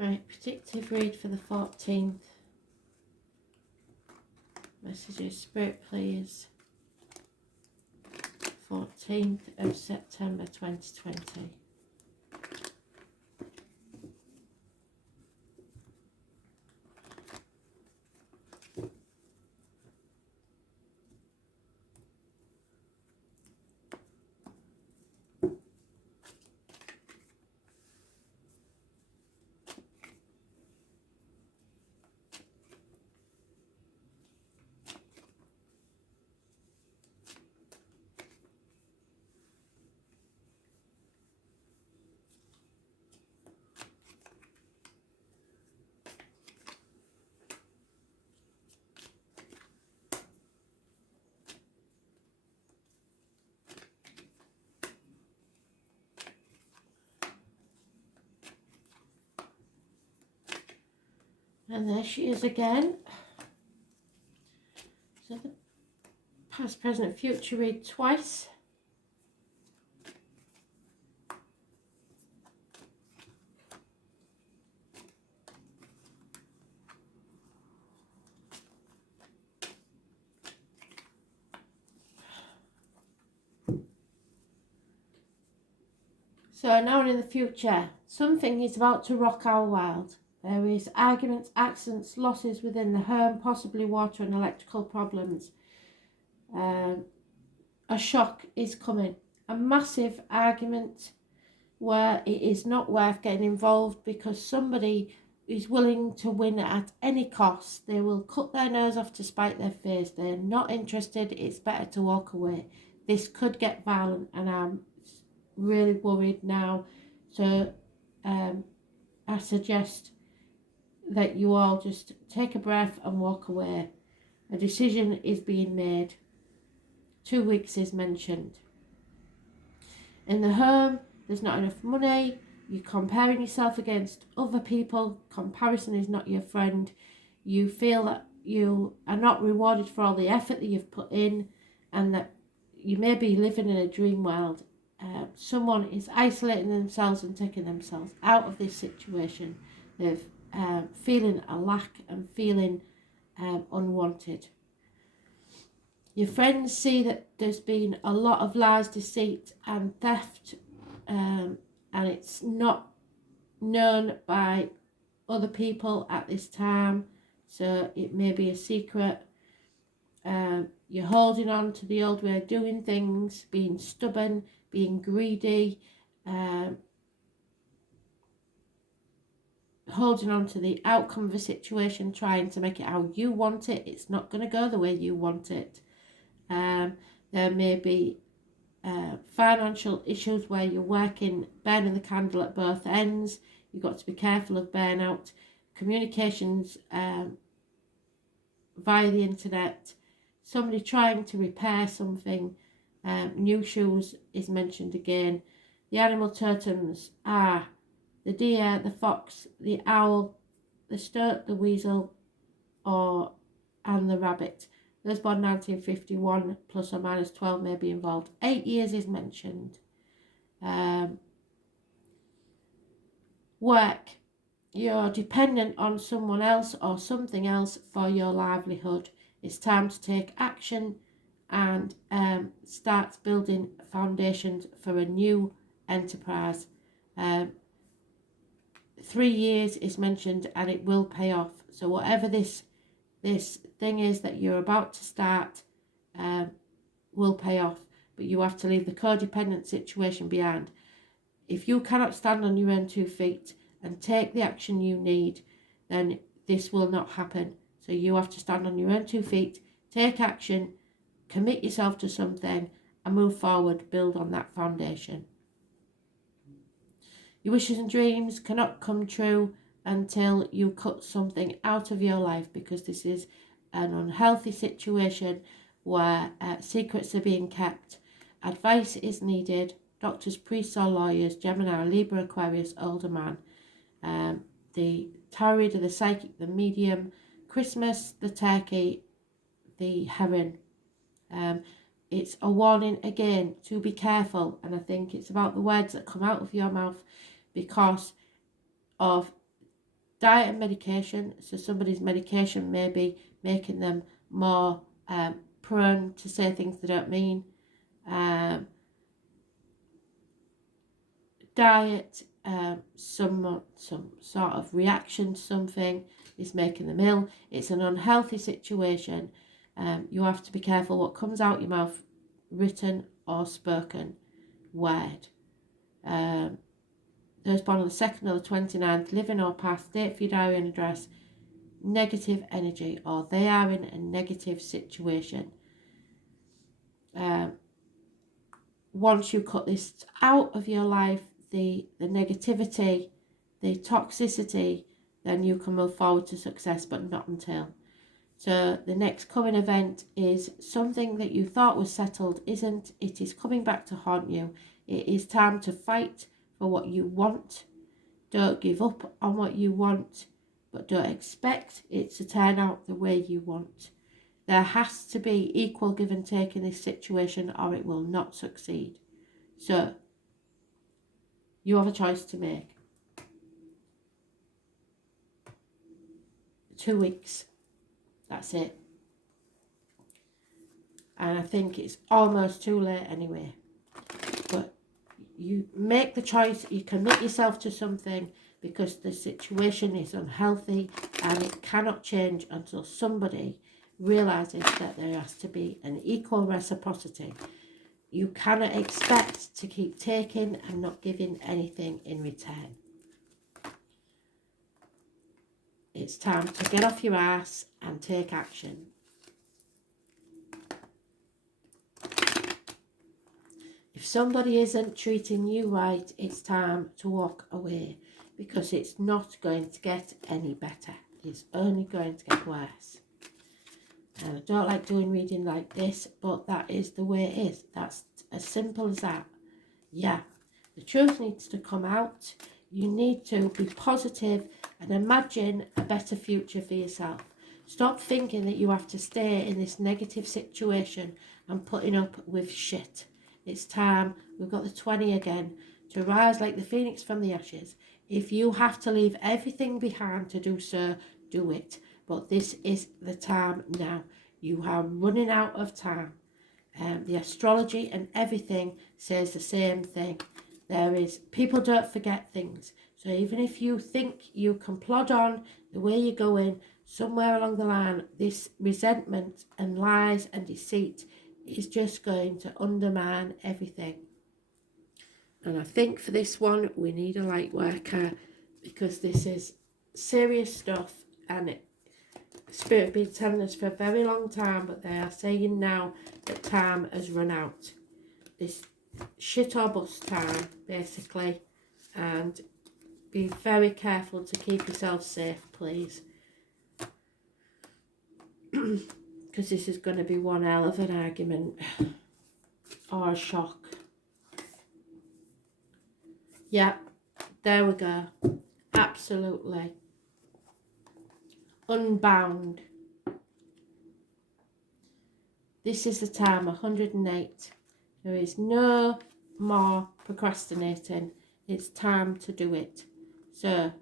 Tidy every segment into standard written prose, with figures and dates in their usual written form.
Right, predictive read for the 14th. Messages, Spirit, please. 14th of September 2020. And there she is again. So the past, present, future read twice. So now and in the future, something is about to rock our world. There is arguments, accidents, losses within the home, possibly water and electrical problems. A shock is coming. A massive argument where it is not worth getting involved because somebody is willing to win at any cost. They will cut their nose off to spite their face. They're not interested. It's better to walk away. This could get violent and I'm really worried now. So I suggest that you all just take a breath and walk away. A decision is being made. 2 weeks is mentioned. In the home, there's not enough money. You're comparing yourself against other people. Comparison is not your friend. You feel that you are not rewarded for all the effort that you've put in and that you may be living in a dream world. Someone is isolating themselves and taking themselves out of this situation. They're feeling a lack and feeling unwanted. Your friends see that there's been a lot of lies, deceit and theft, and it's not known by other people at this time, so it may be a secret. You're holding on to the old way of doing things, being stubborn, being greedy, holding on to the outcome of a situation, trying to make it how you want it. It's not going to go the way you want it. There may be financial issues where you're working, burning the candle at both ends. You've got to be careful of burnout. Communications via the internet. Somebody trying to repair something. New shoes is mentioned again. The animal totems are the deer, the fox, the owl, the stoat, the weasel, and the rabbit. Those born 1951 plus or minus 12 may be involved. 8 years is mentioned. Work. You're dependent on someone else or something else for your livelihood. It's time to take action and start building foundations for a new enterprise. 3 years is mentioned and it will pay off. So whatever this thing is that you're about to start will pay off, but you have to leave the codependent situation behind. If you cannot stand on your own 2 feet and take the action you need, then this will not happen. So you have to stand on your own 2 feet, take action, commit yourself to something and move forward, build on that foundation. Your wishes and dreams cannot come true until you cut something out of your life, because this is an unhealthy situation where secrets are being kept. Advice is needed. Doctors, priests or lawyers, Gemini, Libra, Aquarius, older man. The tarot reader, the psychic, the medium, Christmas, the turkey, the heron. It's a warning again to be careful, and I think it's about the words that come out of your mouth because of Diet and medication. So somebody's medication may be making them more prone to say things they don't mean. Diet, some sort of reaction to something is making them ill. It's an unhealthy situation. You have to be careful what comes out your mouth, written or spoken word. Those born on the 2nd or the 29th, living or past, date for your diary and address, negative energy, or they are in a negative situation. Once you cut this out of your life, the negativity, the toxicity, then you can move forward to success, but not until. So the next coming event is something that you thought was settled isn't. It is coming back to haunt you. It is time to fight for what you want. Don't give up on what you want, but don't expect it to turn out the way you want. There has to be equal give and take in this situation, or it will not succeed. So you have a choice to make. 2 weeks. That's it. And I think it's almost too late anyway. But you make the choice. You commit yourself to something because the situation is unhealthy and it cannot change until somebody realises that there has to be an equal reciprocity. You cannot expect to keep taking and not giving anything in return. It's time to get off your ass and take action. If somebody isn't treating you right, it's time to walk away because it's not going to get any better. It's only going to get worse. And I don't like doing reading like this, but that is the way it is. That's as simple as that. Yeah, the truth needs to come out. You need to be positive and imagine a better future for yourself. Stop thinking that you have to stay in this negative situation and putting up with shit. It's time, we've got the 20 again, to rise like the phoenix from the ashes. If you have to leave everything behind to do so, do it. But this is the time now. You are running out of time. The astrology and everything says the same thing. People don't forget things. So even if you think you can plod on the way you're going, somewhere along the line, this resentment and lies and deceit is just going to undermine everything. And I think for this one, we need a light worker because this is serious stuff and Spirit have been telling us for a very long time, but they are saying now that time has run out. This shit or bust time, basically. And be very careful to keep yourself safe, please. Because this is going to be one hell of an argument. Or a shock. Yeah, there we go. Absolutely. Unbound. This is the time, 108. There is no more procrastinating. It's time to do it. So,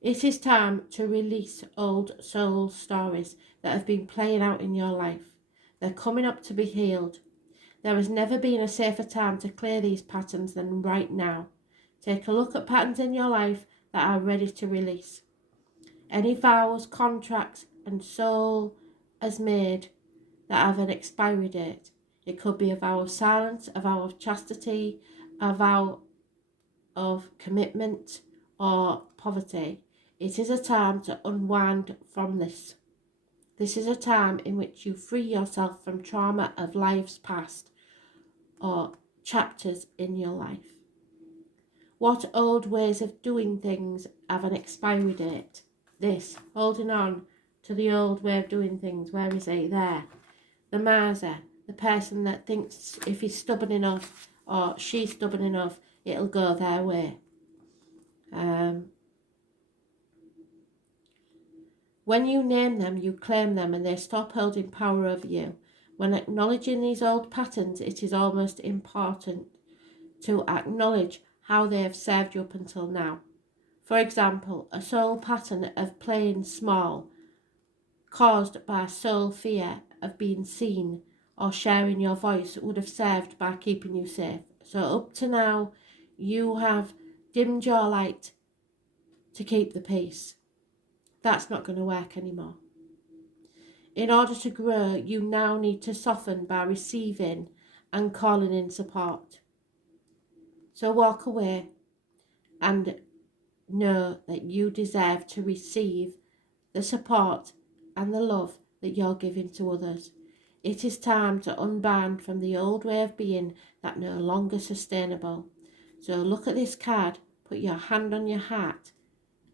it is time to release old soul stories that have been playing out in your life. They're coming up to be healed. There has never been a safer time to clear these patterns than right now. Take a look at patterns in your life that are ready to release. Any vows, contracts, and soul has made that have an expiry date. It could be a vow of silence, a vow of chastity, a vow of commitment, or poverty. It is a time to unwind from this. This is a time in which you free yourself from trauma of lives past or chapters in your life. What old ways of doing things have an expiry date? This, holding on to the old way of doing things. Where is he? There. The miser, the person that thinks if he's stubborn enough or she's stubborn enough, it'll go their way. When you name them, you claim them and they stop holding power over you. When acknowledging these old patterns, it is almost important to acknowledge how they have served you up until now. For example, a soul pattern of playing small caused by soul fear of being seen or sharing your voice would have served by keeping you safe. So up to now, you have dimmed your light to keep the peace. That's not going to work anymore. In order to grow, you now need to soften by receiving and calling in support. So walk away and know that you deserve to receive the support and the love that you're giving to others. It is time to unbind from the old way of being that no longer sustainable. So look at this card, put your hand on your heart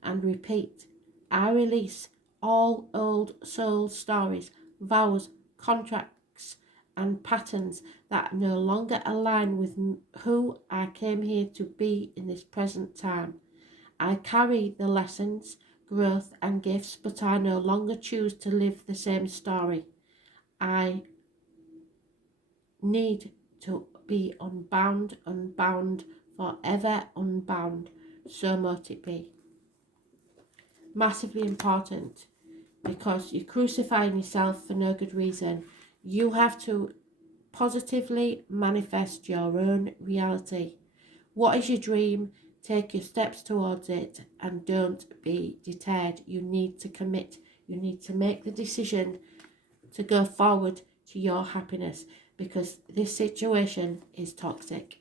and repeat, I release all old soul stories, vows, contracts and patterns that no longer align with who I came here to be in this present time. I carry the lessons, growth and gifts, but I no longer choose to live the same story. I need to be unbound, forever unbound. So mote it be. Massively important, because you're crucifying yourself for no good reason. You have to positively manifest your own reality. What is your dream? Take your steps towards it and don't be deterred. You need to commit. You need to make the decision to go forward to your happiness, because this situation is toxic.